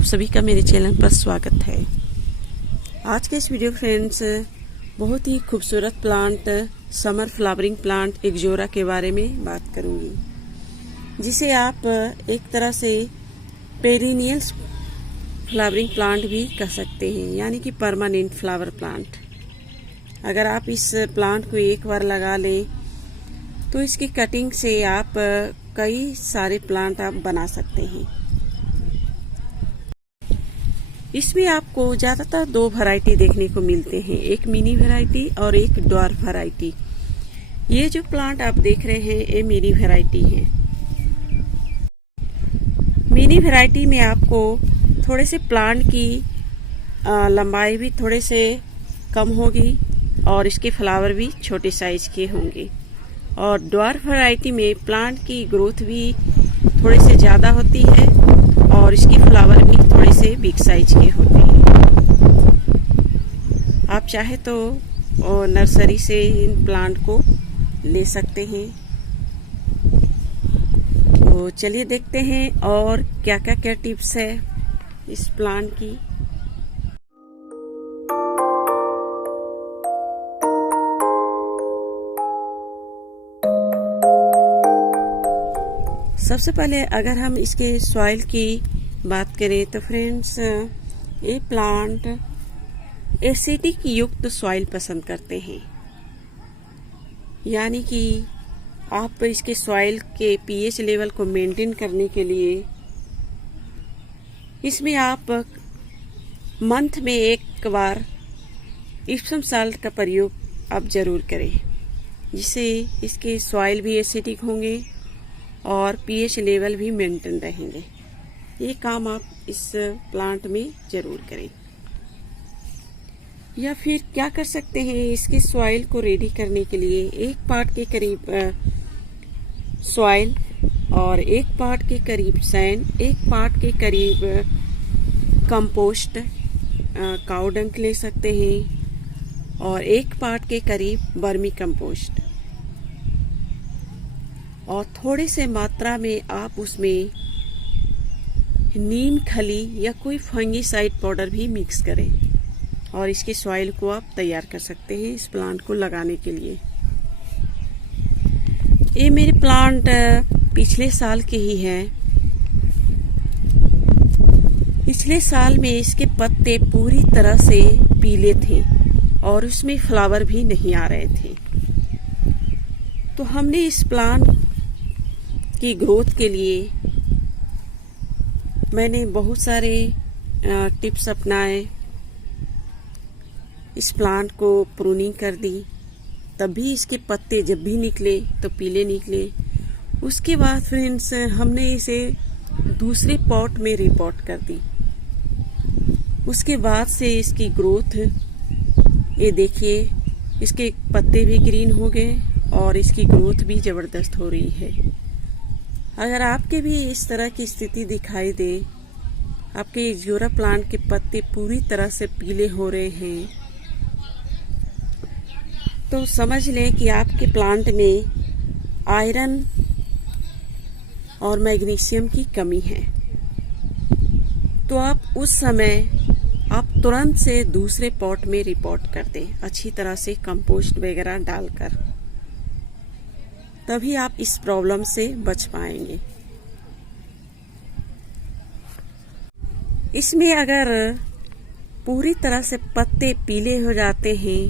आप सभी का मेरे चैनल पर स्वागत है। आज के इस वीडियो फ्रेंड्स बहुत ही खूबसूरत plant summer flowering plant ixora के बारे में बात करूंगी, जिसे आप एक तरह से पेरिनियल फ्लावरिंग प्लांट भी कह सकते हैं, यानी कि परमानेंट फ्लावर प्लांट। अगर आप इस प्लांट को एक बार लगा लें तो इसकी कटिंग से आप कई सारे प्लांट आप बना सकते हैं। इसमें आपको ज्यादातर दो वैरायटी देखने को मिलते हैं, एक मिनी वैरायटी और एक ड्वार्फ वैरायटी। ये जो प्लांट आप देख रहे हैं ये मिनी वैरायटी है। मिनी वैरायटी में आपको थोड़े से प्लांट की लंबाई भी थोड़े से कम होगी और इसके फ्लावर भी छोटे साइज के होंगे। और ड्वार्फ वैरायटी में प्लांट की ग्रोथ भी थोड़े से ज्यादा होती है और इसकी फ्लावर भी थोड़े से बिग साइज के होते हैं। आप चाहे तो नर्सरी से इन प्लांट को ले सकते हैं। तो चलिए देखते हैं और क्या क्या टिप्स है इस प्लांट की। सबसे पहले अगर हम इसके सॉइल की बात करें तो फ्रेंड्स ये प्लांट एसिडिक युक्त सॉइल पसंद करते हैं, यानी कि आप इसके सॉइल के पीएच लेवल को मेंटेन करने के लिए इसमें आप मंथ में एक बार इप्सम साल्ट का प्रयोग आप जरूर करें, जिससे इसके सॉइल भी एसिडिक होंगे और पीएच लेवल भी मेंटेन रहेंगे। ये काम आप इस प्लांट में जरूर करें। या फिर क्या कर सकते हैं, इसके सॉइल को रेडी करने के लिए 1 पार्ट के करीब सॉइल और 1 पार्ट के करीब सैंड, 1 पार्ट के करीब कंपोस्ट काऊ डंक ले सकते हैं और 1 पार्ट के करीब वर्मी कंपोस्ट, और थोड़े से मात्रा में आप उसमें नीम खली या कोई फंगीसाइड पाउडर भी मिक्स करें और इसके सॉइल को आप तैयार कर सकते हैं इस प्लांट को लगाने के लिए। ये मेरे प्लांट पिछले साल के ही हैं। पिछले साल में इसके पत्ते पूरी तरह से पीले थे और उसमें फ्लावर भी नहीं आ रहे थे। तो हमने इस प्लांट की ग्रोथ के लिए मैंने बहुत सारे टिप्स अपनाए। इस प्लांट को प्रूनिंग कर दी, तब भी इसके पत्ते जब भी निकले तो पीले निकले। उसके बाद फ्रेंड्स हमने इसे दूसरे पॉट में रिपॉट कर दी। उसके बाद से इसकी ग्रोथ, ये देखिए इसके पत्ते भी ग्रीन हो गए और इसकी ग्रोथ भी जबरदस्त हो रही है। अगर आपके भी इस तरह की स्थिति दिखाई दे, आपके एक्जोरा प्लांट के पत्ते पूरी तरह से पीले हो रहे हैं, तो समझ लें कि आपके प्लांट में आयरन और मैग्नीशियम की कमी है। तो आप उस समय आप तुरंत से दूसरे पॉट में रिपोर्ट कर दें, अच्छी तरह से कंपोस्ट वगैरह डालकर, तभी आप इस प्रॉब्लम से बच पाएंगे। इसमें अगर पूरी तरह से पत्ते पीले हो जाते हैं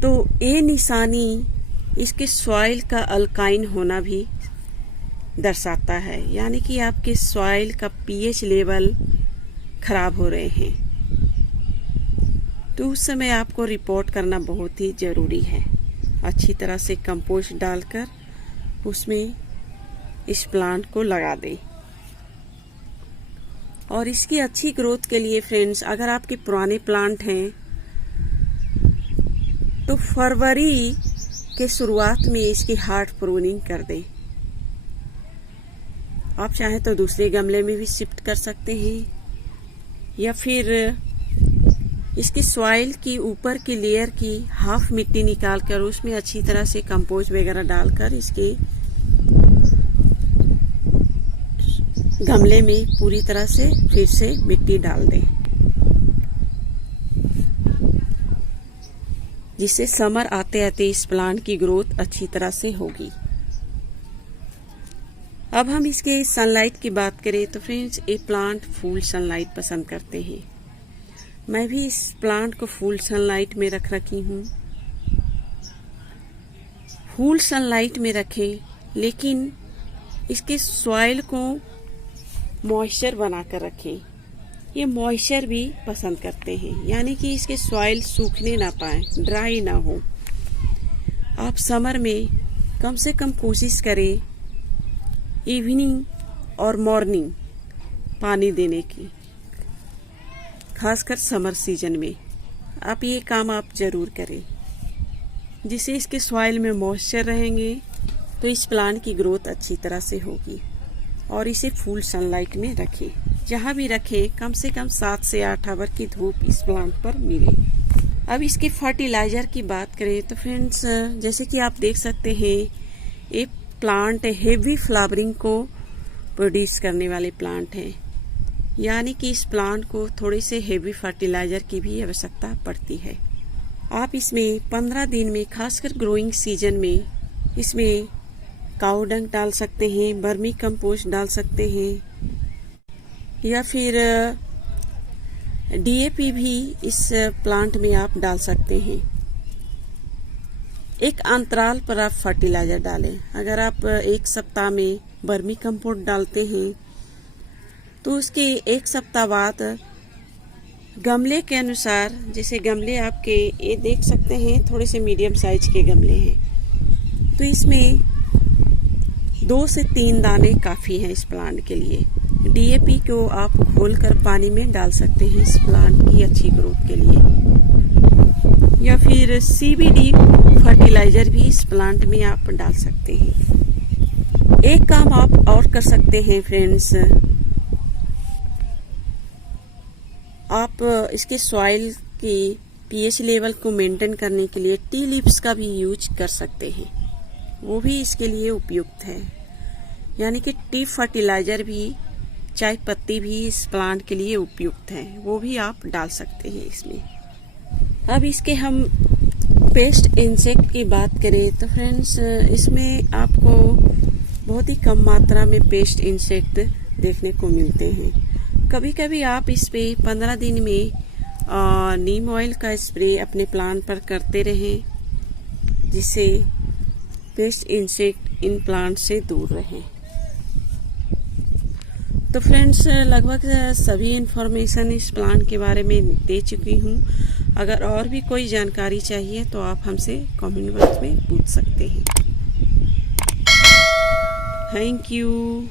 तो ये निशानी इसके सॉइल का अल्काइन होना भी दर्शाता है, यानी कि आपके सॉइल का पीएच लेवल खराब हो रहे हैं। तो उस समय आपको रिपोर्ट करना बहुत ही जरूरी है। अच्छी तरह से कंपोस्ट डालकर उसमें इस प्लांट को लगा दें। और इसकी अच्छी ग्रोथ के लिए फ्रेंड्स, अगर आपके पुराने प्लांट हैं तो फरवरी के शुरुआत में इसकी हार्ड प्रूनिंग कर दें। आप चाहे तो दूसरे गमले में भी शिफ्ट कर सकते हैं, या फिर इसकी सॉइल की ऊपर की लेयर की हाफ मिट्टी निकालकर उसमें अच्छी तरह से कंपोस्ट वगैरह डालकर इसके गमले में पूरी तरह से फिर से मिट्टी डाल दें, जिससे समर आते आते इस प्लांट की ग्रोथ अच्छी तरह से होगी। अब हम इसके सनलाइट की बात करें तो फ्रेंड्स, ये प्लांट फुल सनलाइट पसंद करते हैं। मैं भी इस प्लांट को फुल सनलाइट में रख रखी हूँ। फुल सनलाइट में रखें, लेकिन इसके सॉइल को मॉइस्चर बनाकर रखें। ये मॉइस्चर भी पसंद करते हैं, यानी कि इसके सॉइल सूखने ना पाए, ड्राई ना हो। आप समर में कम से कम कोशिश करें इवनिंग और मॉर्निंग पानी देने की, खासकर समर सीजन में आप ये काम आप जरूर करें, जिससे इसके सॉइल में मॉइस्चर रहेंगे तो इस प्लांट की ग्रोथ अच्छी तरह से होगी। और इसे फुल सनलाइट में रखें, जहाँ भी रखें कम से कम 7 से 8 आवर की धूप इस प्लांट पर मिले। अब इसके फर्टिलाइजर की बात करें तो फ्रेंड्स, जैसे कि आप देख सकते हैं, ये प्लांट हेवी फ्लावरिंग को प्रोड्यूस करने वाले प्लांट हैं, यानी कि इस प्लांट को थोड़े से हेवी फर्टिलाइजर की भी आवश्यकता पड़ती है। आप इसमें 15 दिन में, खासकर ग्रोइंग सीजन में, इसमें काऊ डंग डाल सकते हैं, बर्मी कंपोस्ट डाल सकते हैं, या फिर डीएपी भी इस प्लांट में आप डाल सकते हैं। एक अंतराल पर आप फर्टिलाइजर डालें। अगर आप एक सप्ताह में बर्मी कंपोस्ट डालते हैं तो उसके एक सप्ताह बाद गमले के अनुसार, जैसे गमले आपके ये देख सकते हैं थोड़े से मीडियम साइज के गमले हैं, तो इसमें 2 से 3 दाने काफ़ी हैं इस प्लांट के लिए। डीएपी को आप घोलकर पानी में डाल सकते हैं इस प्लांट की अच्छी ग्रोथ के लिए, या फिर सीबीडी फर्टिलाइजर भी इस प्लांट में आप डाल सकते हैं। एक काम आप और कर सकते हैं फ्रेंड्स, आप इसके सॉइल की पीएच लेवल को मेंटेन करने के लिए टी लीव्स का भी यूज कर सकते हैं, वो भी इसके लिए उपयुक्त है। यानी कि टी फर्टिलाइजर भी, चाय पत्ती भी इस प्लांट के लिए उपयुक्त है, वो भी आप डाल सकते हैं इसमें। अब इसके हम पेस्ट इंसेक्ट की बात करें तो फ्रेंड्स, इसमें आपको बहुत ही कम मात्रा में पेस्ट इंसेक्ट देखने को मिलते हैं। कभी कभी आप इस पे 15 दिन में नीम ऑयल का स्प्रे अपने प्लांट पर करते रहें, जिससे पेस्ट इंसेक्ट इन प्लांट से दूर रहें। तो फ्रेंड्स, लगभग सभी इंफॉर्मेशन इस प्लांट के बारे में दे चुकी हूँ। अगर और भी कोई जानकारी चाहिए तो आप हमसे कमेंट बॉक्स में पूछ सकते हैं। Thank you.